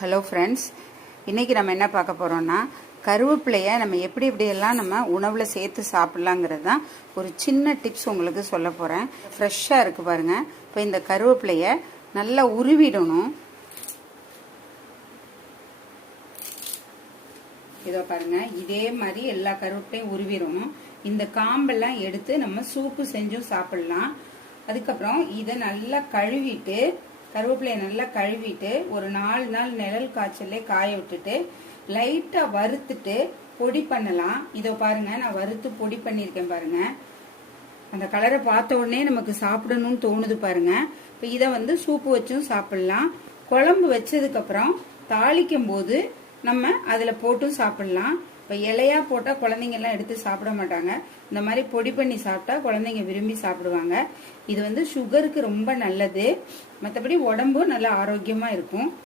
Hello friends, இன்றைக்கி நம்ம என்ன பார்க்க போகிறோம்னா கருவேப்பிலையை நம்ம எப்படியெல்லாம் நம்ம உணவில் சேர்த்து சாப்பிட்லாங்கிறது தான் ஒரு சின்ன டிப்ஸ் உங்களுக்கு சொல்ல போகிறேன். ஃப்ரெஷ்ஷாக இருக்குது பாருங்கள். இப்போ இந்த கருவேப்பிலையை நல்லா உருவிடணும். இதோ பாருங்கள், இதே மாதிரி எல்லா கருவேப்பிலையும் உருவிடணும். இந்த காம்பெல்லாம் எடுத்து நம்ம சூப்பு செஞ்சும் சாப்பிட்லாம். அதுக்கப்புறம் இதை நல்லா கழுவிட்டு, கருவேப்பிலையை நல்லா கழுவிட்டு ஒரு 4 நாள் நிழல் காய்ச்சல்லே காய விட்டுட்டு லைட்டாக வறுத்துட்டு பொடி பண்ணலாம். இதோ பாருங்க, நான் வறுத்து பொடி பண்ணியிருக்கேன் பாருங்க. அந்த கலரை பார்த்த உடனே நமக்கு சாப்பிடணும்னு தோணுது பாருங்க. இப்போ இதை சூப்பு வச்சும் சாப்பிடலாம். குழம்பு வச்சதுக்கப்புறம் தாளிக்கும் போது நம்ம அதில் போட்டும் சாப்பிடலாம். இப்போ இலையா போட்டால் குழந்தைங்கெல்லாம் எடுத்து சாப்பிட மாட்டாங்க. இந்த மாதிரி பொடி பண்ணி சாப்பிட்டா குழந்தைங்க விரும்பி சாப்பிடுவாங்க. இது சுகருக்கு ரொம்ப நல்லது. மற்றபடி உடம்பும் நல்லா ஆரோக்கியமாக இருக்கும்.